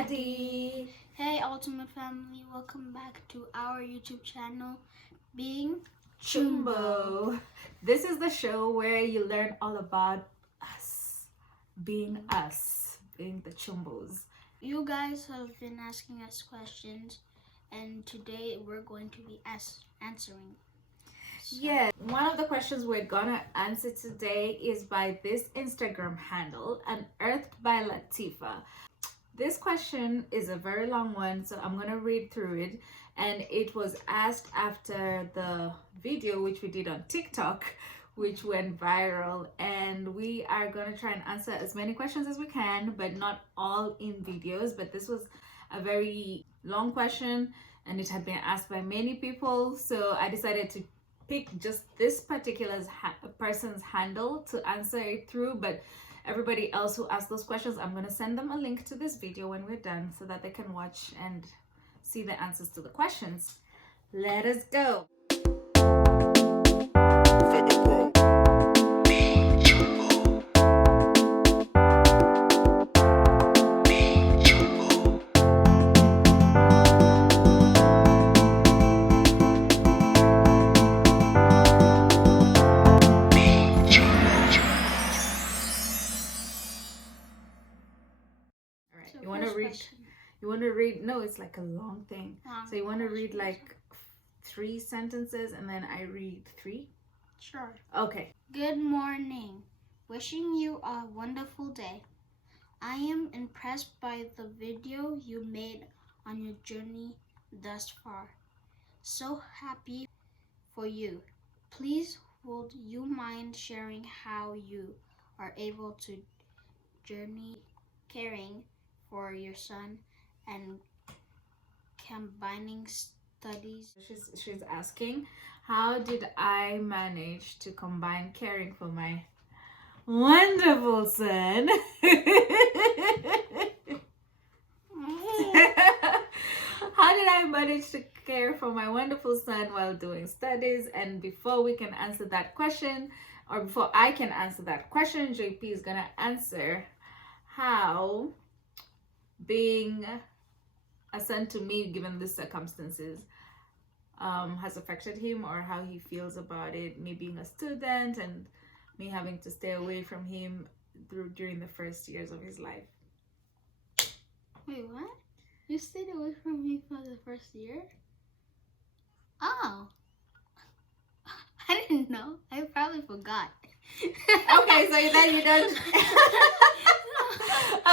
Daddy. Hey Ultimate Family, welcome back to our YouTube channel, Being Chumbo. This is the show where you learn all about us, being the Chumbos. You guys have been asking us questions, and today we're going to be answering. Yeah, one of the questions we're gonna answer today is by this Instagram handle, Unearthed by Latifa. This question is a very long one, so I'm gonna read through it. And it was asked after the video which we did on TikTok, which went viral. And we are gonna try and answer as many questions as we can, but not all in videos. But this was a very long question, and it had been asked by many people. So I decided to pick just this particular person's handle to answer it through. But everybody else who asked those questions, I'm going to send them a link to this video when we're done so that they can watch and see the answers to the questions. Let us go. You want to read? No, it's like a long thing. So you want to read like 3 sentences and then I read 3? Sure. Okay. Good morning. Wishing you a wonderful day. I am impressed by the video you made on your journey thus far. So happy for you. Please, would you mind sharing how you are able to journey caring for your son and combining studies? She's asking, how did I manage to combine caring for my wonderful son how did I manage to care for my wonderful son while doing studies? And before we can answer that question, or before I can answer that question, JP is gonna answer how being a son to me, given the circumstances, has affected him, or how he feels about it, me being a student and me having to stay away from him during the first years of his life. Wait, what? You stayed away from me for the first year? Oh. I didn't know. I probably forgot. Okay, so then you don't...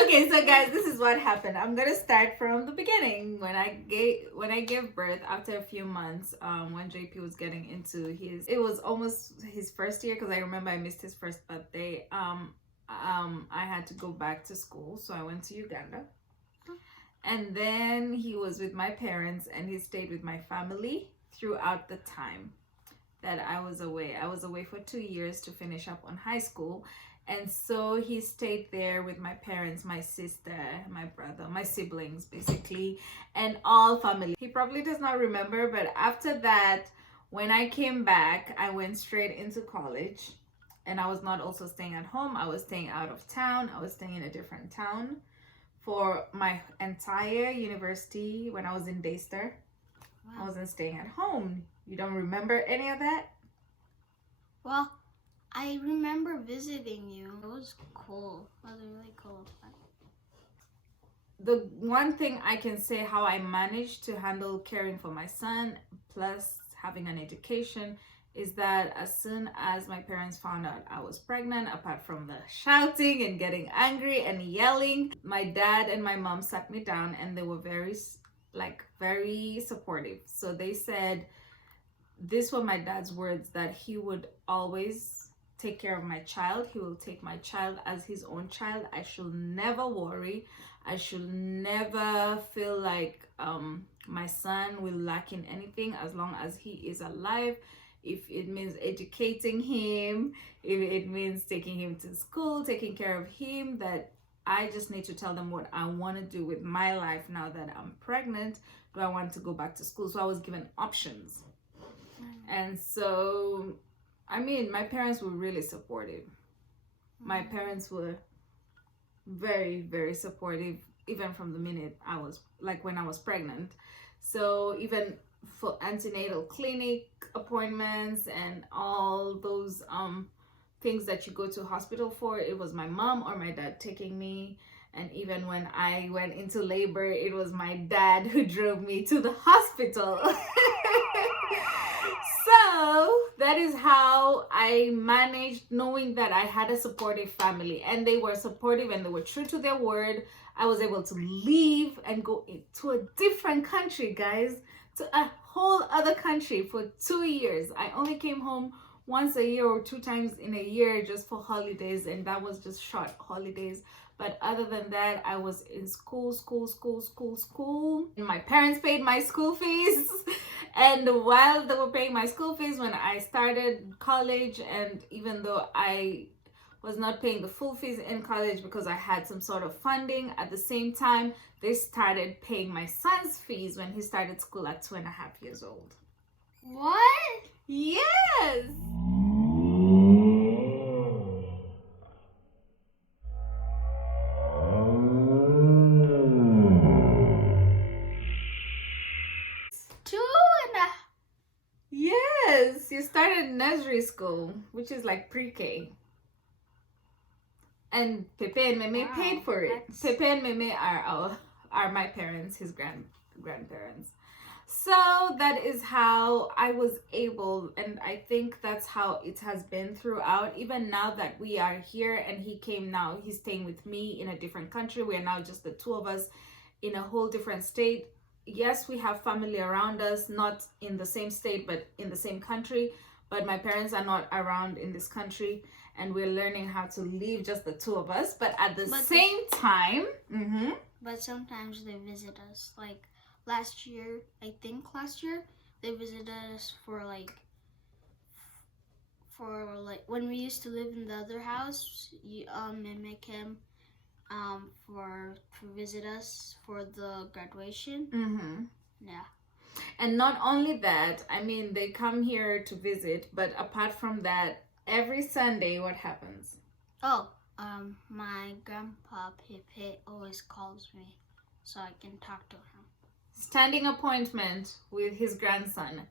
Okay, so guys, this is what happened. I'm gonna start from the beginning. When I gave birth, after a few months, when JP was getting into it was almost his first year, because I remember I missed his first birthday. I had to go back to school, so I went to Uganda. And then he was with my parents, and he stayed with my family throughout the time that I was away. I was away for 2 years to finish up on high school. And so he stayed there with my parents, my sister, my brother, my siblings, basically, and all family. He probably does not remember, but after that, when I came back, I went straight into college. And I was not also staying at home. I was staying out of town. I was staying in a different town for my entire university when I was in Daystar. Wow. I wasn't staying at home. You don't remember any of that? Well, I remember visiting you. It was cool. It was really cool. The one thing I can say how I managed to handle caring for my son plus having an education is that as soon as my parents found out I was pregnant, apart from the shouting and getting angry and yelling, my dad and my mom sat me down and they were very supportive. So they said, these were my dad's words, that he would always take care of my child. He will take my child as his own child. I should never worry. I should never feel like my son will lack in anything as long as he is alive. If it means educating him, if it means taking him to school, taking care of him, that I just need to tell them what I want to do with my life now that I'm pregnant. Do I want to go back to school? So I was given options. And so, I mean, my parents were really supportive. My parents were very, very supportive. even from the minute I was, like, when I was pregnant. So even for antenatal clinic appointments and all those things that you go to hospital for, it was my mom or my dad taking me. And even when I went into labor, it was my dad who drove me to the hospital. So that is how I managed, knowing that I had a supportive family, and they were supportive and they were true to their word. I was able to leave and go to a different country, guys, to a whole other country for 2 years. I only came home once a year or 2 times in a year just for holidays, and that was just short holidays. But other than that, I was in school. And my parents paid my school fees. And while they were paying my school fees when I started college, and even though I was not paying the full fees in college because I had some sort of funding, at the same time, they started paying my son's fees when he started school at 2.5 years old. What? Yes! Yes, you started nursery school, which is like pre-K. And Pepe and Meme paid for it. Pepe and Meme are my parents, his grandparents. So that is how I was able, and I think that's how it has been throughout. Even now that we are here and he came now, he's staying with me in a different country. We are now just the two of us in a whole different state. Yes, we have family around us, not in the same state, but in the same country. But my parents are not around in this country, and we're learning how to live just the two of us. But at the same time, but sometimes they visit us. Like last year, they visited us for when we used to live in the other house. Mimic him to visit us for the graduation. Yeah. And not only that, I mean, they come here to visit, but apart from that, every Sunday, what happens? Oh, my grandpa Pepe always calls me so I can talk to him. Standing appointment with his grandson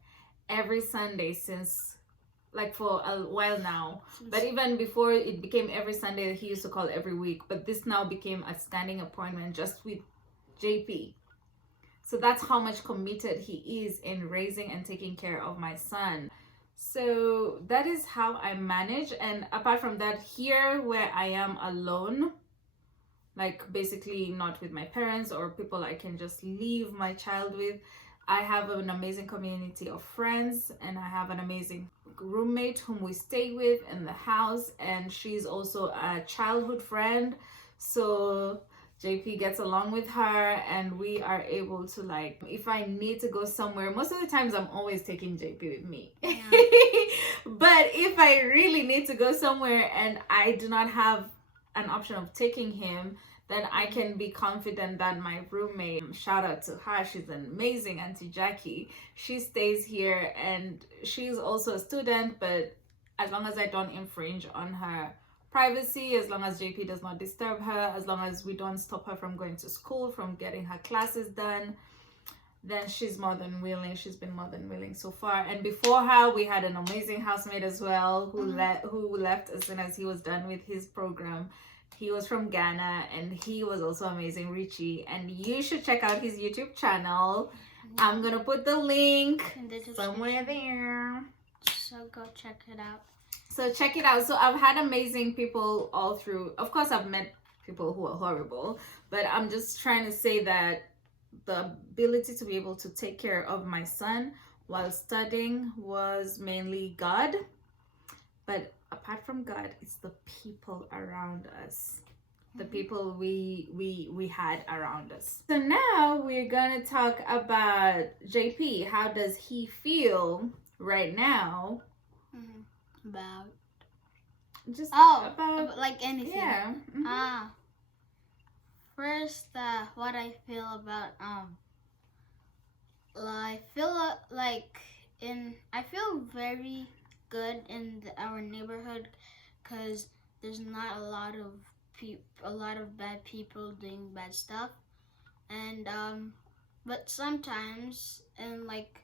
every Sunday since, like, for a while now. But even before it became every Sunday, he used to call every week. But this now became a standing appointment just with JP. So that's how much committed he is in raising and taking care of my son. So that is how I manage. And apart from that, here where I am alone, like basically not with my parents or people I can just leave my child with, I have an amazing community of friends, and I have an amazing roommate whom we stay with in the house, and she's also a childhood friend. So JP gets along with her, and we are able to, like, if I need to go somewhere, most of the times I'm always taking JP with me. Yeah. But if I really need to go somewhere and I do not have an option of taking him, then I can be confident that my roommate, shout out to her, she's an amazing Auntie Jackie, she stays here, and she's also a student, but as long as I don't infringe on her privacy, as long as JP does not disturb her, as long as we don't stop her from going to school, from getting her classes done, then she's more than willing. She's been more than willing so far. And before her, we had an amazing housemate as well who left as soon as he was done with his program. He was from Ghana, and he was also amazing, Richie. And you should check out his YouTube channel. I'm gonna put the link somewhere there. So go check it out. So check it out. So I've had amazing people all through. Of course, I've met people who are horrible, but I'm just trying to say that the ability to be able to take care of my son while studying was mainly God. But apart from God, it's the people around us, the people we had around us. So now we're gonna talk about JP. How does he feel right now? About just about like anything. Yeah. First, what I feel about I feel very good in our neighborhood, because there's not a lot of bad people doing bad stuff. And but sometimes in like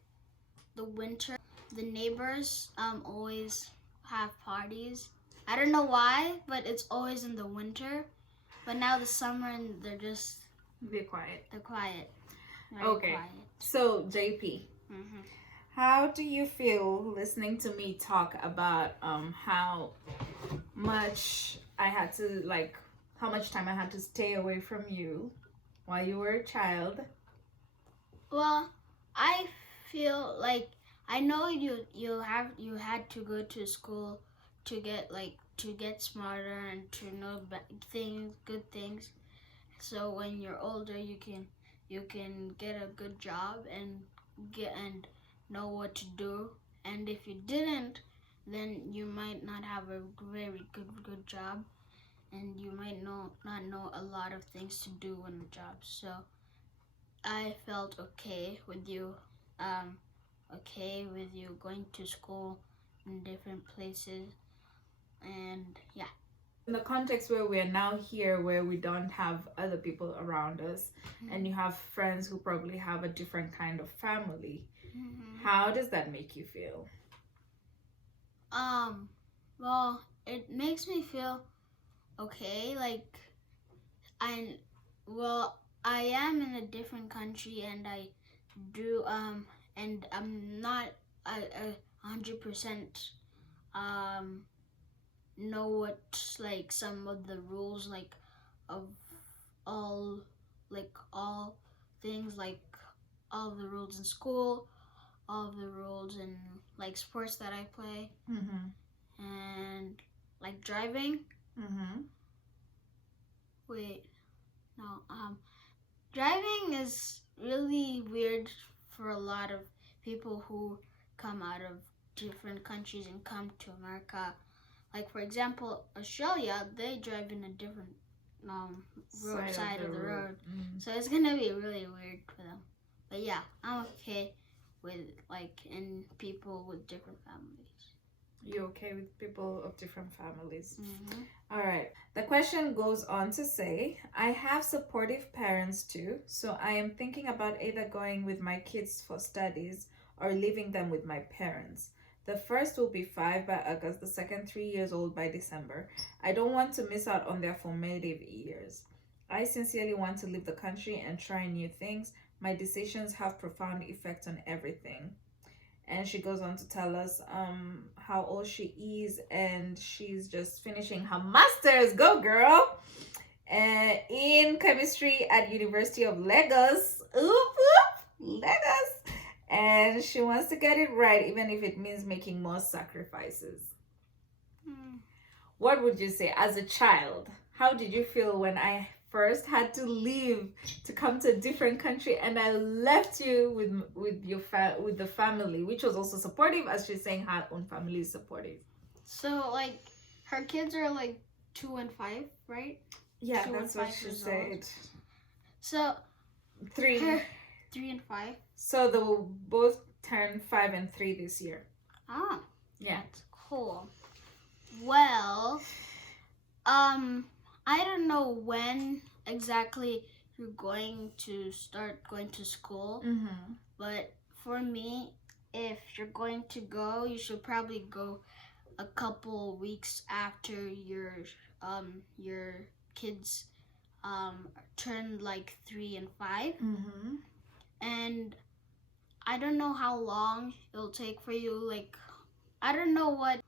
the winter, the neighbors always have parties. I don't know why, but it's always in the winter. But now the summer and Be quiet. they're quiet. Very Okay. quiet. So, JP, Mm-hmm. how do you feel listening to me talk about how much I had to how much time I had to stay away from you while you were a child? Well, I feel like I know you had to go to school to get smarter and to know good things. So when you're older, you can get a good job and know what to do. And if you didn't, then you might not have a very good job, and you might not know a lot of things to do in the job. So I felt okay with you going to school in different places, and yeah. In the context where we are now here, where we don't have other people around us, and you have friends who probably have a different kind of family, how does that make you feel? Well, it makes me feel okay. Like I am in a different country, and I do and I'm not a 100% know what like some of the rules like of all all things, like all of the rules in school, all of the rules in like sports that I play, and like driving. Wait, no, driving is really weird for a lot of people who come out of different countries and come to America. Like for example, Australia, they drive in a different side of the road. So it's gonna be really weird for them. But yeah, I'm okay with in people with different families. You're okay with people of different families? All right. The question goes on to say, I have supportive parents too, so I am thinking about either going with my kids for studies or leaving them with my parents. The first will be 5 by August, the second 3 years old by December. I don't want to miss out on their formative years. I sincerely want to leave the country and try new things. My decisions have profound effect on everything. And she goes on to tell us how old she is, and she's just finishing her master's. Go girl! In chemistry at University of Lagos. Lagos! And she wants to get it right, even if it means making more sacrifices. What would you say as a child? How did you feel when I first had to leave to come to a different country, and I left you with the family, which was also supportive, as she's saying her own family is supportive? So like her kids are like 2 and 5, right? Yeah, that's what she said. So 3 and 5. So they will both turn 5 and 3 this year. Ah, yeah, that's cool. Well, I don't know when exactly you're going to start going to school, but for me, if you're going to go, you should probably go a couple weeks after your kids turn like 3 and 5. And I don't know how long it'll take for you. Like, I don't know what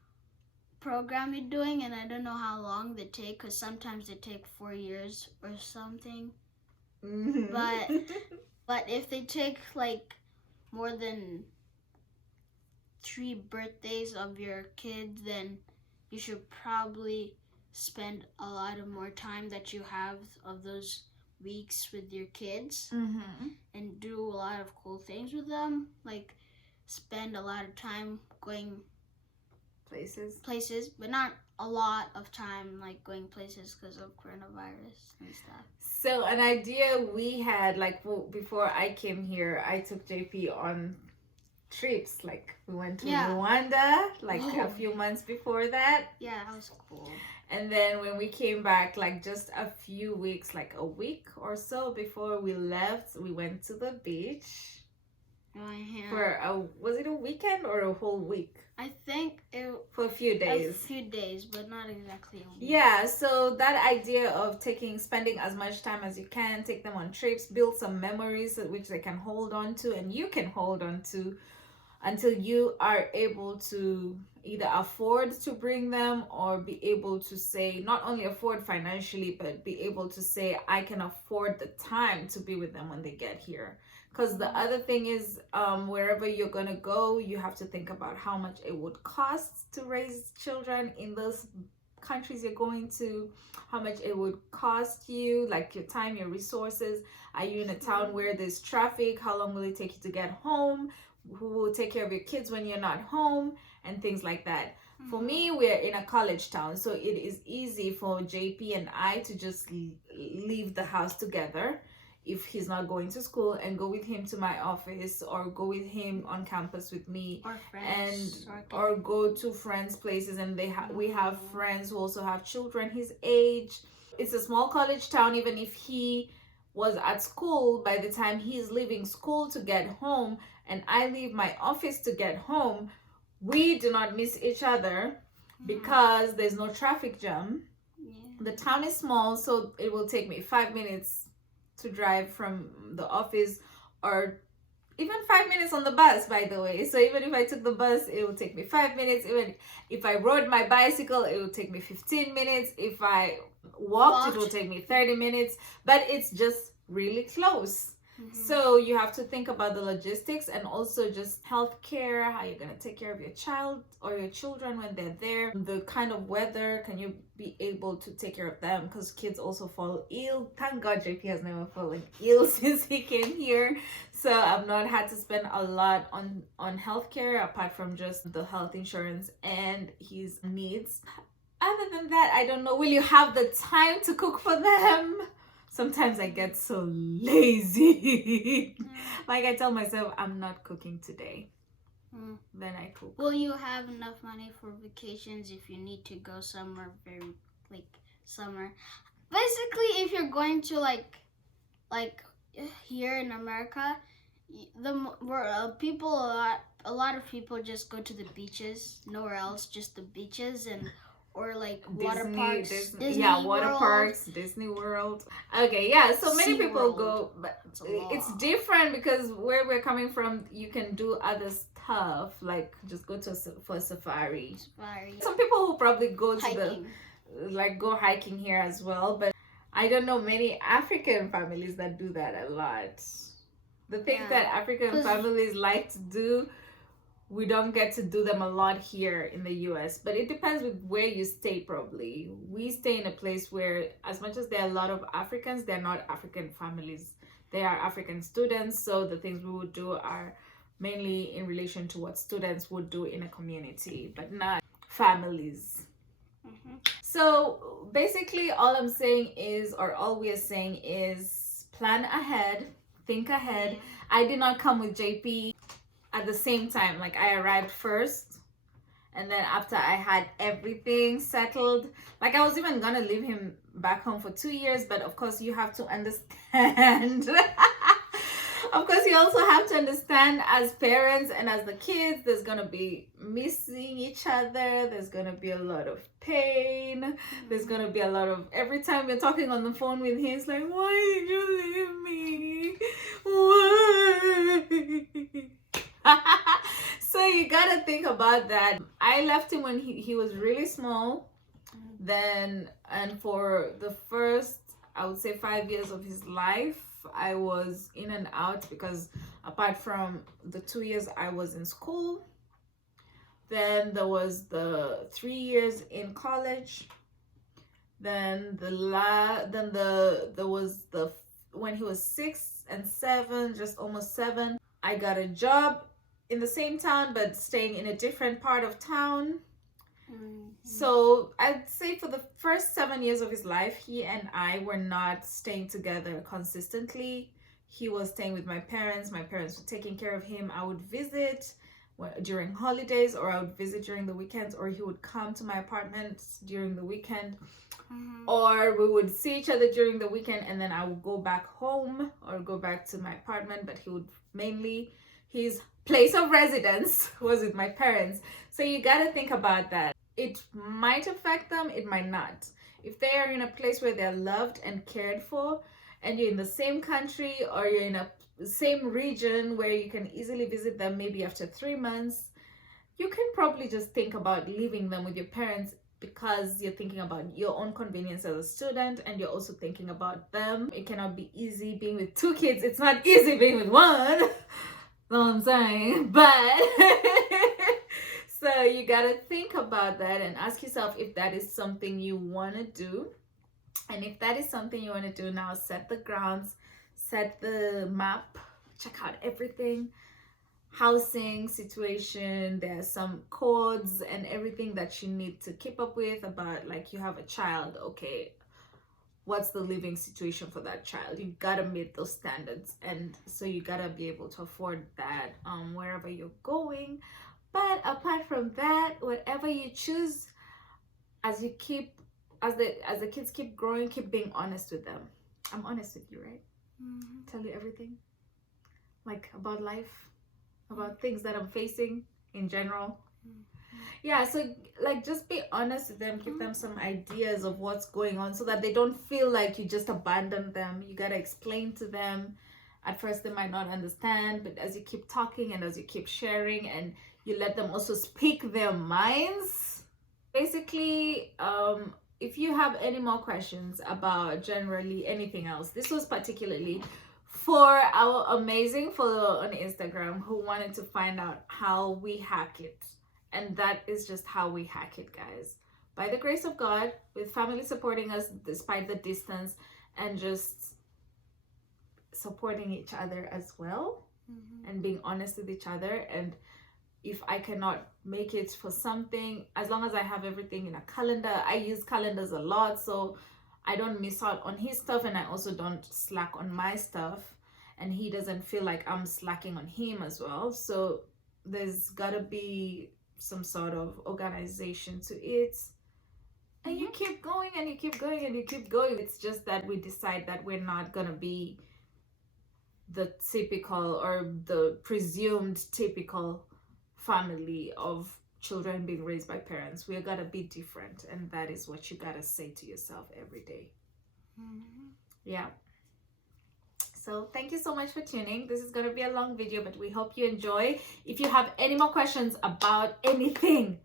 program you're doing, and I don't know how long they take, because sometimes they take 4 years or something. But if they take like more than 3 birthdays of your kids, then you should probably spend a lot of more time that you have of those weeks with your kids, and do a lot of cool things with them, like spend a lot of time going places, but not a lot of time like going places because of coronavirus and stuff. So an idea we had, like before I came here, I took JP on trips. Like we went to Rwanda like a few months before that. Yeah, that was cool. And then when we came back, like just a few weeks, like a week or so before we left, we went to the beach for was it a weekend or a whole week? I think for a few days. A few days, but not exactly a week. Yeah, so that idea of spending as much time as you can, take them on trips, build some memories which they can hold on to and you can hold on to until you are able to either afford to bring them or be able to say, not only afford financially, but be able to say, I can afford the time to be with them when they get here. Because the other thing is, wherever you're going to go, you have to think about how much it would cost to raise children in those countries you're going to, how much it would cost you, like your time, your resources. Are you in a town where there's traffic? How long will it take you to get home? Who will take care of your kids when you're not home? And things like that. For me, we're in a college town, so it is easy for JP and I to just leave the house together if he's not going to school and go with him to my office or go with him on campus with me or friends, or go to friends' places, and we have friends who also have children his age. It's a small college town. Even if he was at school, by the time he's leaving school to get home and I leave my office to get home, we do not miss each other because there's no traffic jam. The town is small, so it will take me 5 minutes to drive from the office, or even 5 minutes on the bus, by the way. So even if I took the bus, it would take me 5 minutes. Even if I rode my bicycle, it would take me 15 minutes. If I walked, it would take me 30 minutes. But it's just really close. So you have to think about the logistics and also just healthcare, how you're going to take care of your child or your children when they're there, the kind of weather, can you be able to take care of them, because kids also fall ill. Thank God JP has never fallen ill since he came here, so I've not had to spend a lot on healthcare apart from just the health insurance and his needs. Other than that, I don't know, will you have the time to cook for them? Sometimes I get so lazy. Like I tell myself, I'm not cooking today. Then I cook. Will you have enough money for vacations if you need to go somewhere very, like, summer? Basically, if you're going to, like here in America, a lot of people just go to the beaches, nowhere else, just the beaches, and or like water parks, Disney water World. Parks, Disney World. Okay, yeah, so many people World. go, but it's different because where we're coming from, you can do other stuff, like just go for safari. Some people who probably go to go hiking here as well, but I don't know many African families that do that a lot. The things that African families like to do, we don't get to do them a lot here in the US, but it depends with where you stay. Probably we stay in a place where, as much as there are a lot of Africans, they're not African families, they are African students, so the things we would do are mainly in relation to what students would do in a community, but not families. So basically all I'm saying is, or all we are saying is, plan ahead, think ahead. I did not come with JP at the same time. Like I arrived first, and then after I had everything settled, like I was even gonna leave him back home for 2 years, but of course you have to understand of course you also have to understand, as parents and as the kids, there's gonna be missing each other, there's gonna be a lot of pain, there's gonna be a lot of, every time you're talking on the phone with him, it's like, why did you leave me? Why? So you gotta think about that. I left him when he was really small. Then, and for the first, I would say 5 years of his life, I was in and out, because apart from the 2 years I was in school, then there was the 3 years in college, then there was the when he was 6 and 7, just almost 7, I got a job in the same town but staying in a different part of town. So I'd say for the first 7 years of his life, he and I were not staying together consistently. He was staying with my parents were taking care of him. I would visit, during holidays, or I would visit during the weekends, or he would come to my apartment during the weekend, or we would see each other during the weekend, and then I would go back home or go back to my apartment. But he would mainly, his place of residence was with my parents. So you got to think about that. It might affect them, it might not. If they are in a place where they're loved and cared for, and you're in the same country, or you're in a same region where you can easily visit them maybe after 3 months, you can probably just think about leaving them with your parents, because you're thinking about your own convenience as a student, and you're also thinking about them. It cannot be easy being with 2 kids. It's not easy being with one. Know what I'm saying? But so you gotta think about that and ask yourself if that is something you want to do. And if that is something you want to do, now set the grounds, set the map, check out everything, housing situation. There's some codes and everything that you need to keep up with about, like, you have a child, okay, what's the living situation for that child? You gotta meet those standards, and so you gotta be able to afford that wherever you're going. But apart from that, whatever you choose, as the kids keep growing, keep being honest with them. I'm honest with you, right? Tell you everything, like, about life, about things that I'm facing in general. Yeah, so, like, just be honest with them, give them some ideas of what's going on, so that they don't feel like you just abandoned them. You gotta explain to them. At first they might not understand, but as you keep talking and as you keep sharing, and you let them also speak their minds, basically, if you have any more questions about generally anything else, this was particularly for our amazing follower on Instagram who wanted to find out how we hack it. And that is just how we hack it, guys. By the grace of God, with family supporting us despite the distance, and just supporting each other as well, and being honest with each other. And if I cannot make it for something, as long as I have everything in a calendar, I use calendars a lot, so I don't miss out on his stuff, and I also don't slack on my stuff, and he doesn't feel like I'm slacking on him as well. So there's gotta be some sort of organization to it, and you keep going and you keep going and you keep going. It's just that we decide that we're not gonna be the typical or the presumed typical family of children being raised by parents. We're gonna be different, and that is what you gotta say to yourself every day. Yeah, so thank you so much for tuning. This is gonna be a long video, but we hope you enjoy. If you have any more questions about anything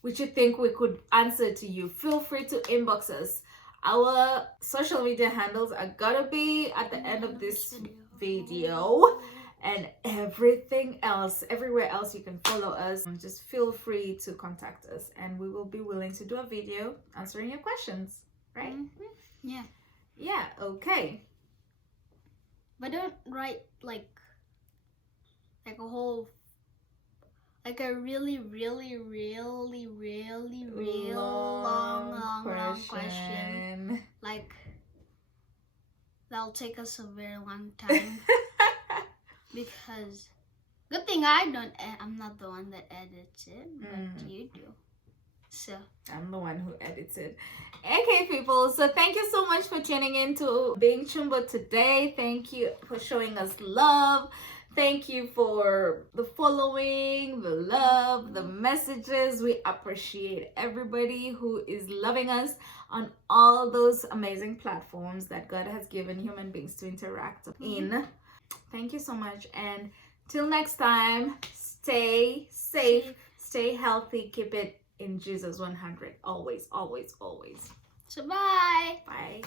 which you think we could answer to you, feel free to inbox us. Our social media handles are gonna be at the end of this video, and everything else, everywhere else you can follow us. Just feel free to contact us, and we will be willing to do a video answering your questions, right? Yeah, okay. But don't write like a whole, like a really long question. Like, that'll take us a very long time. Because good thing I'm not the one that edits it, but you do. So I'm the one who edits it. Okay, people, so thank you so much for tuning in to Being Chumbo today. Thank you for showing us love. Thank you for the following, the love, the messages. We appreciate everybody who is loving us on all those amazing platforms that God has given human beings to interact in. Thank you so much, and till next time, stay safe, stay healthy, keep it in Jesus 100, always, always, always. So bye. Bye.